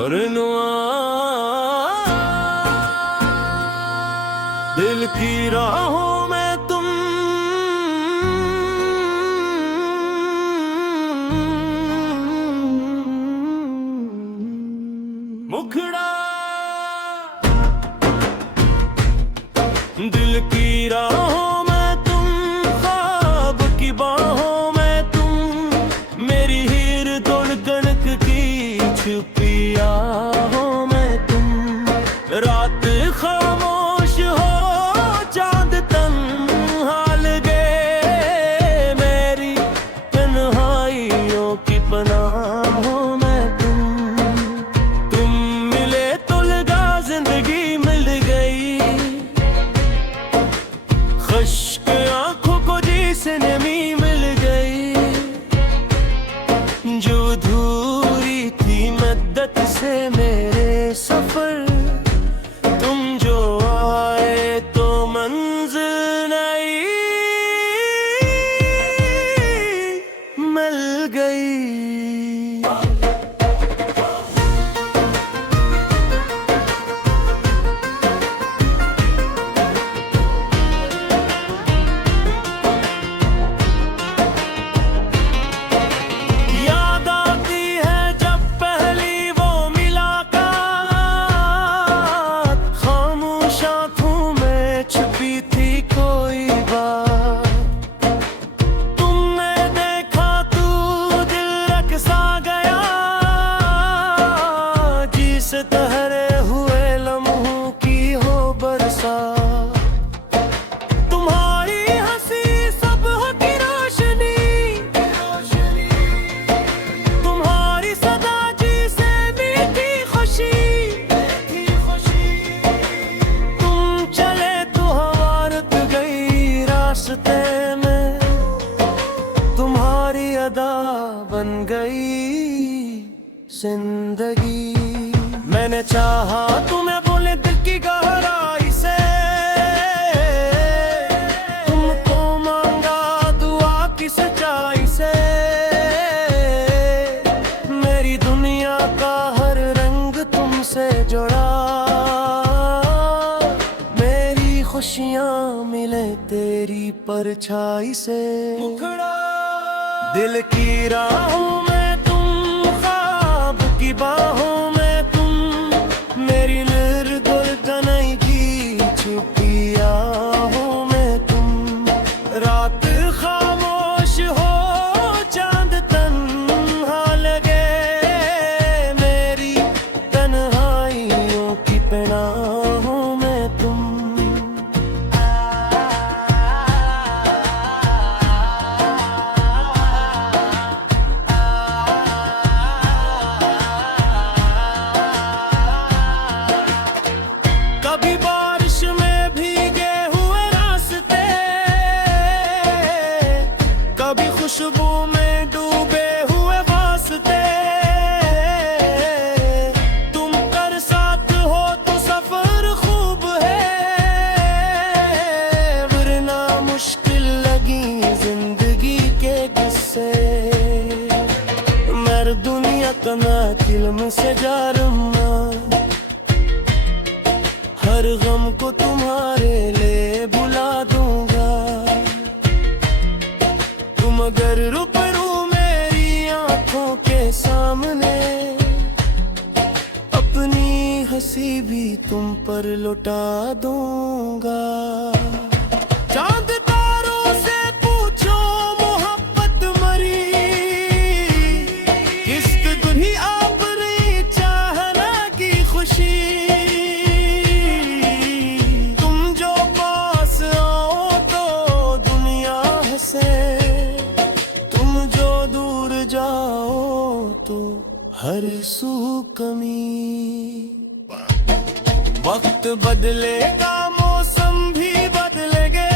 परनुआ दिल की राहों में तुम मुखड़ा दिल की राहों में तुम ख्वाब की बाहों में तुम मेरी हीर तोड़ कनक की छुपी आहों में तुम रात खामोश हो चांद तन्हा लगे मेरी तन्हाइयों की पनाहों में तुम मिले तो लगा जिंदगी मिल गई खुश्क आंखों को जिसने मिल गई जो अधूरी थी मद्दत से मेरे सफर तुम जो आए तो मंजिल नई मिल गई। तहरे हुए लम्हों की हो बरसात तुम्हारी हंसी सब की रोशनी तुम्हारी सदा जी से मीठी खुशी तुम चले तो हवा रुक गई रास्ते में तुम्हारी अदा बन गई जिंदगी। मैंने चाहा तुम्हें बोले दिल की गहराई से तुमको मांगा दुआ की सच्चाई से मेरी दुनिया का हर रंग तुमसे जुड़ा मेरी खुशियां मिले तेरी परछाई से दिल की राहों में तुम ख्वाब की बाहों में मेरी निर्गुलगनई की छुपी आहों में तुम रात खामोश हो चांद तन्हा लगे मेरी तन्हाइयों की पनाहों में तुम कभी बारिश में भीगे हुए रास्ते कभी खुशबू में डूबे हुए वास्ते तुम कर साथ हो तो सफर खूब है वरना मुश्किल लगी जिंदगी के किस्से मेरी दुनिया का मैं फिल्म से जा रहा हर गम को तुम्हारे लिए भुला दूंगा तुम अगर रूबरू मेरी आंखों के सामने अपनी हंसी भी तुम पर लुटा दूंगा। चांद तारों से पूछो मोहब्बत मरी किस्त गुनी आप रही चाहना की खुशी तुम जो दूर जाओ तो हर सू कमी वक्त बदलेगा मौसम भी बदलेंगे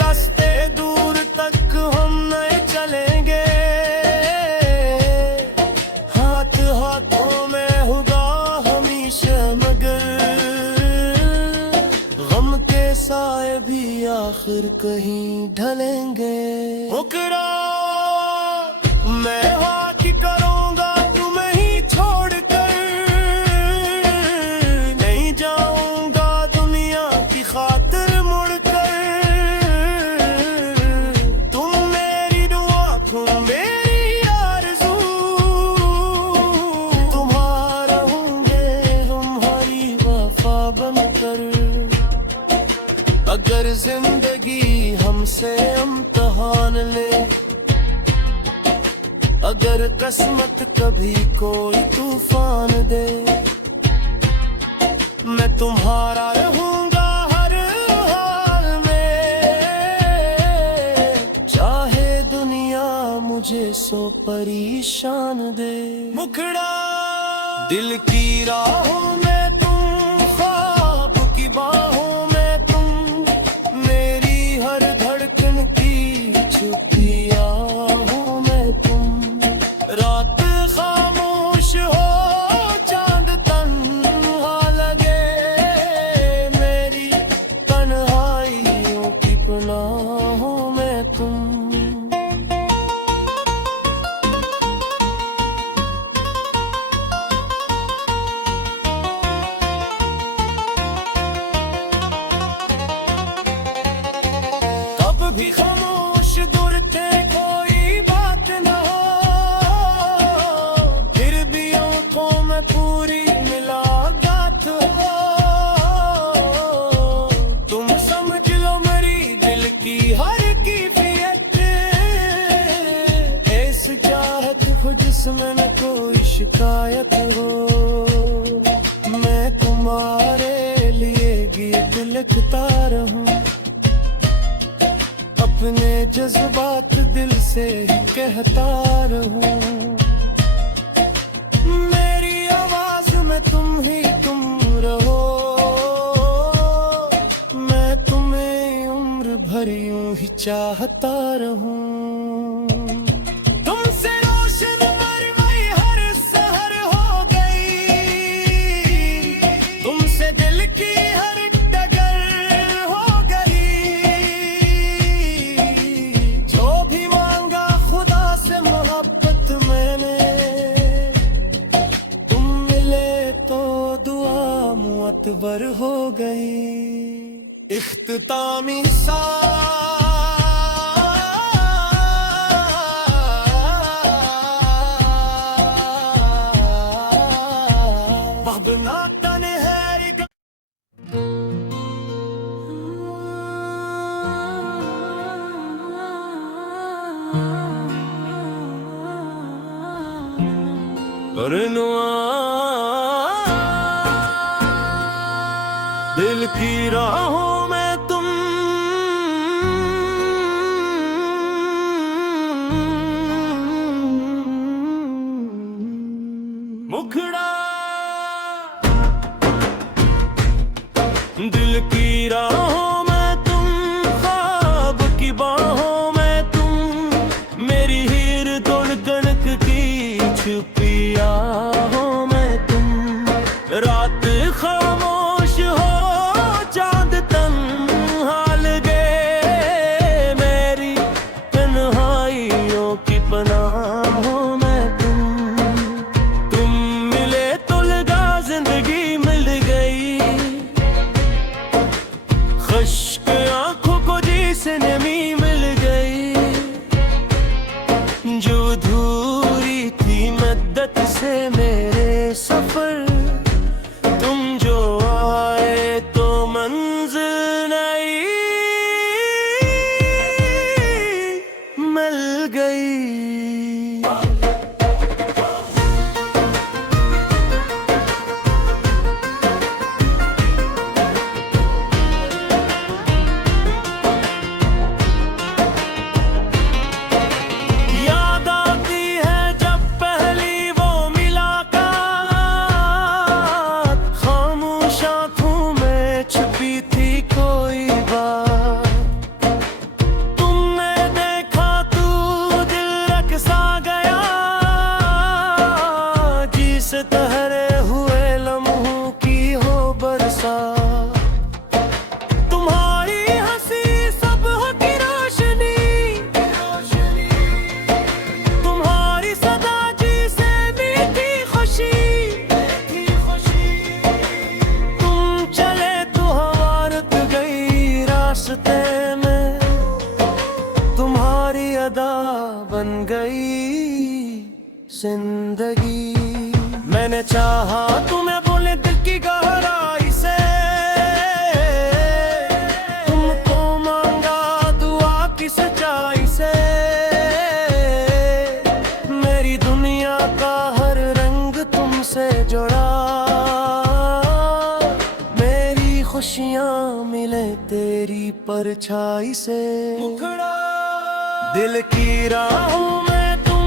रास्ते दूर तक हम नए चलेंगे हाथ हाथों में होगा हमेशा मगर गम के साए भी आखिर कहीं ढलेंगे। मैं हाथ करूंगा तुम जिंदगी हमसे इम्तिहान ले, अगर किस्मत कभी कोई तूफान दे, मैं तुम्हारा रहूंगा हर हाल में, चाहे दुनिया मुझे सो परेशान दे। मुखड़ा दिल की राहों में तुम, ख्वाब की बाहों में तुम, मेरी हर धड़कन की छुपी आहों में तुम। रात खामोश हो, चांद तन्हा लगे, मेरी तन्हाइयों की पनाहों में तुम। भी खामोश दूर थे, कोई बात न हो, फिर भी आंखों में पूरी मुलाकात हो। तुम समझ लो मेरी दिल की हर कैफियत, ऐसी चाहत हो जिसमें न कोई शिकायत हो। मैं तुम्हारे लिए गीत लिखता रहूं, अपने जज्बात दिल से कहता रहूं। मेरी आवाज में तुम ही तुम रहो, मैं तुम्हें उम्र भर यूं ही चाहता रहूं। तुमसे रोशन परवाई हर सहर हो गई, तुमसे दिल की हर मुअत्बर हो गई। इख्तितामी सा दिल की राहों में तुम, मुखड़ा दिल की राहों में तुम, ख्वाब की बाहों में तुम, मेरी हीर धड़कन की छुपी आहों में तुम। रात खामोश हो, चांद तन्हा लगे, मेरी तन्हाइयों की पनाहों में तुम मिले तो लगा जिंदगी मिल गई, खुश्क आंखों को जिसने मिल गई, जो अधूरी थी मद्दत से मेरे सफर, तुम जो आए तो मंजिल नई मिल गई। याद आती है जब पहली वो मुलाकात, खामोश आंखों में छुपी थी कोई बात। तुमने देखा तू दिल रकसा गया, जिस तहरे हुए लम्हों की हो बरसात। तुम्हारी हंसी सबह की रोशनी, तुम्हारी सदा जी से मीठी खुशी। तुम चले तो हवा रुक गई रास्ते में, तुम्हारी अदा बन गई जिंदगी। मैंने चाहा तुम्हें बोले दिल की गहराई से, खुशियाँ मिले तेरी परछाई से। मुखड़ा दिल की राहों में तुम,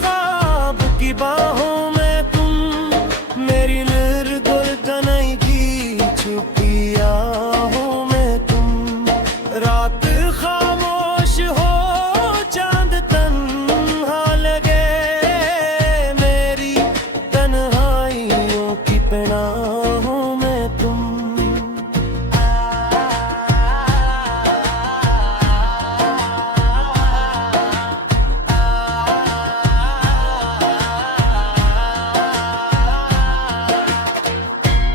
ख्वाब की बाहों में तुम, मेरी निर्गुल तनई की छुपी आहों में तुम। रात खामोश हो, चांद तन्हा लगे, मेरी तन्हाइयों की पनाहों में तुम।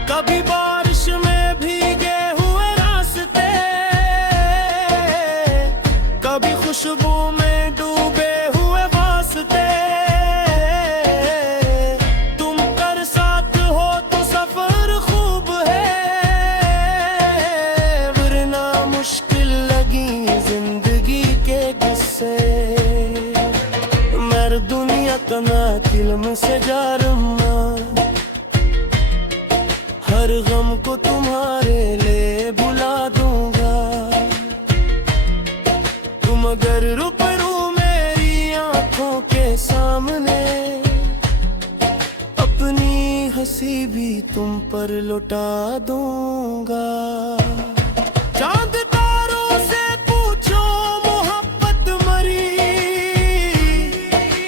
कभी बारिश में भीगे हुए रास्ते, कभी खुशबू में डूबे हुए वास्ते। तुम कर साथ हो तो सफर खूब है, वरना मुश्किल लगी जिंदगी के किस्से। मैं दुनिया का ना फिल्म से जा रहा, हर गम को तुम्हारे लिए भुला दूंगा। तुम अगर रूबरू मेरी आंखों के सामने, अपनी हंसी भी तुम पर लुटा दूंगा। चांद तारों से पूछो मोहब्बत मरी,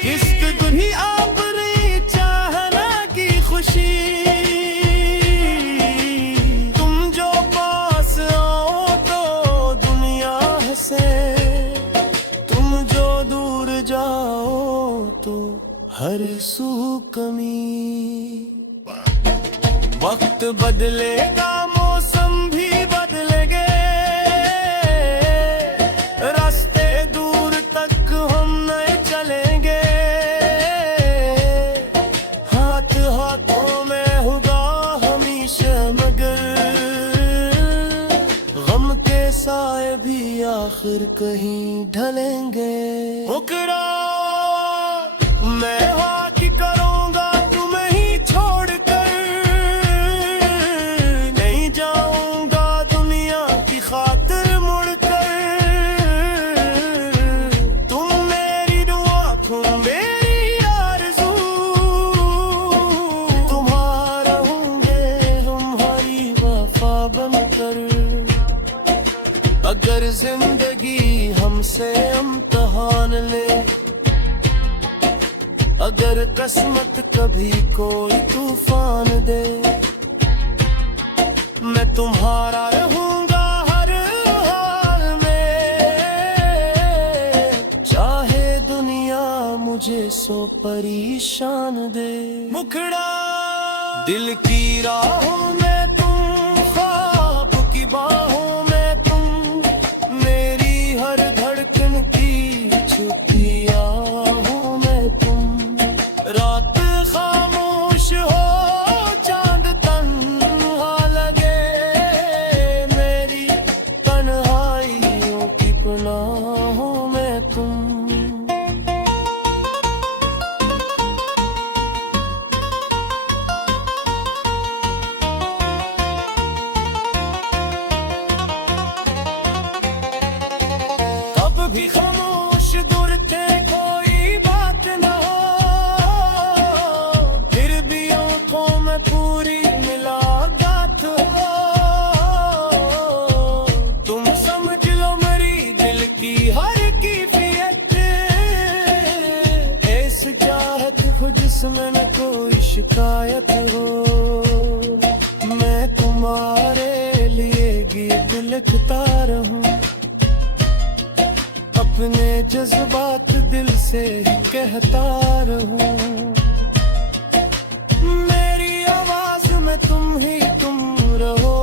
किस्त दुनी आप रही चाहना की खुशी। तुम जो दूर जाओ तो हर सू कमी। वक्त बदलेगा, मौसम भी बदलेंगे, रास्ते दूर तक हम नए चलेंगे। हाथ हाथों में होगा हमेशा, मगर गम के साए भी आखिर कहीं ढलेंगे। मुकरा मैं हाथ करूंगा तुम्हें ही छोड़कर, नहीं जाऊंगा दुनिया की खातिर मुड़कर। तुम मेरी दुआ, तुम मेरी आरज़ू, तुम्हारा होंगे तुम्हारी वफा बनकर। अगर जिंदगी हमसे इम्तिहान ले, अगर किस्मत कभी कोई तूफान दे, मैं तुम्हारा रहूंगा हर हाल में। चाहे दुनिया मुझे सो परेशान दे। मुखड़ा दिल की राहों में तुम, ख्वाब की बाहों में तुम, मेरी हर धड़कन की छुपी आहों में तुम। रात खामोश हो, चांद तन्हा लगे, मेरी तन्हाइयों की पनाहों में तुम। भी खामोश दूर थे, कोई बात न हो, फिर भी आंखों में पूरी मुलाकात हो। तुम समझ लो मेरी दिल की हर कैफियत, ऐसी चाहत हो जिसमें न कोई शिकायत हो। मैं तुम्हारे लिए गीत लिखता रहूं, अपने जज्बात दिल से कहता रहूं। मेरी आवाज में तुम ही तुम रहो,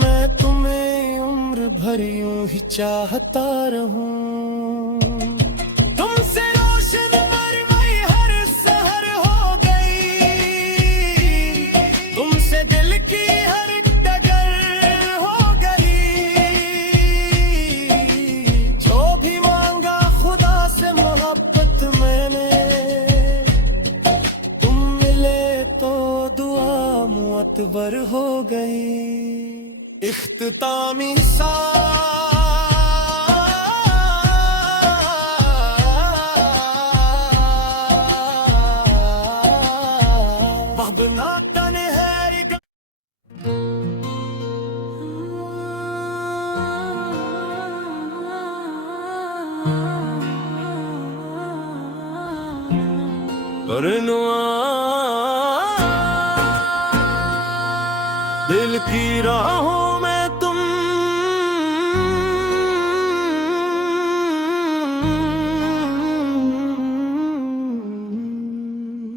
मैं तुम्हें उम्र भर यूं ही चाहता रहूं। तुमसे रोशन मरमई हर सहर हो गई, तुमसे दिल की हर मोतबर हो गई। इख्तितामी सा दिल की राहों में तुम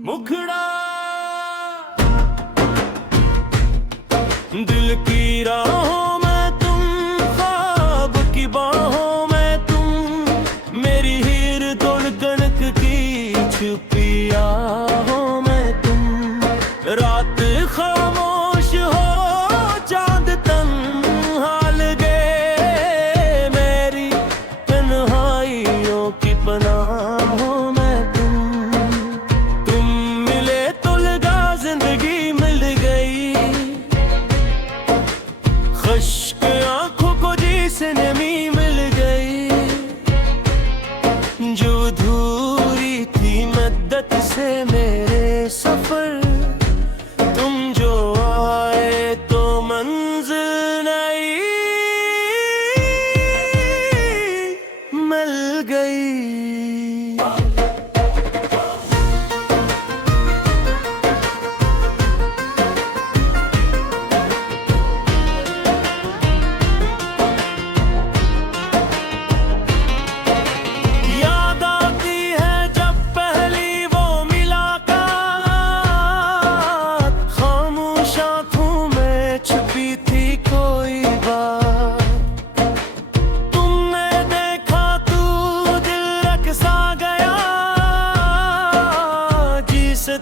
मुखड़ा, दिल की राहों में तुम, ख्वाब की बाहों में तुम, मेरी हीर तोड़ कनक की छुपी आहों में तुम। रात खामोश हो, चांद तन्हा लगे, मेरी तन्हाइयों की पनाहों में तुम मिले तो लगा जिंदगी मिल गई। खुश्क आंखों को जिसे नमी मिल गई, जो अधूरी थी मद्दत से मेरे सफर, तुम जो आए तो मंजिल नई मिल गई।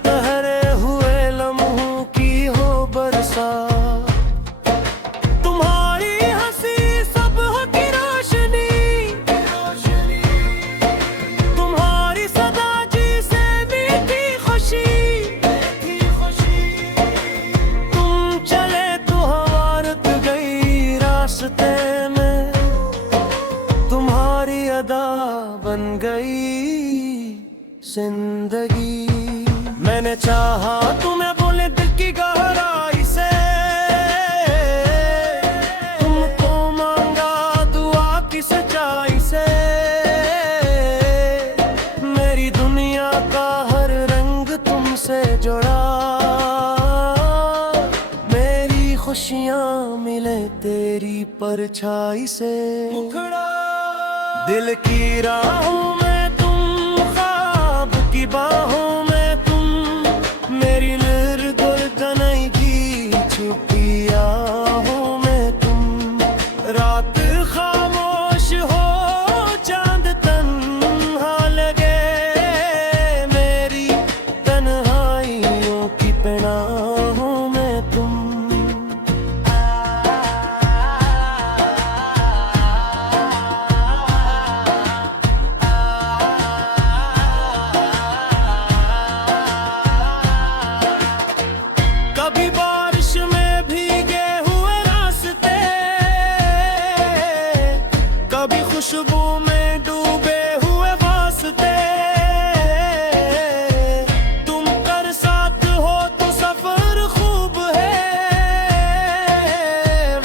तहरे हुए लम्हों की हो बरसात, तुम्हारी हंसी सब की रोशनी, तुम्हारी सदा जी से मीठी खुशी। तुम चले तो हवा रुक गई रास्ते में, तुम्हारी अदा बन गई जिंदगी। मैंने चाहा तुम्हें बोले दिल की गहराई से, तुमको मांगा दुआ की सच्चाई से। मेरी दुनिया का हर रंग तुमसे जुड़ा, मेरी खुशियां मिले तेरी परछाई से। दिल की राहों में तुम, ख्वाब की बाहों में मेरी निर्गुलगनई की छुपी आहों में तुम। रात खामोश हो, चांद तन्हा लगे, मेरी तन्हाइयों की पनाहों में तुम। कभी बारिश में भीगे हुए रास्ते, कभी खुशबू में डूबे हुए वास्ते। तुम कर साथ हो तो सफर खूब है,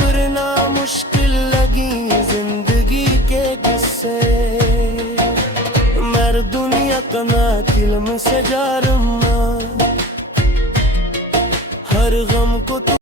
वरना मुश्किल लगी जिंदगी के किस्से। मेरी दुनिया का ना दिल में से जारम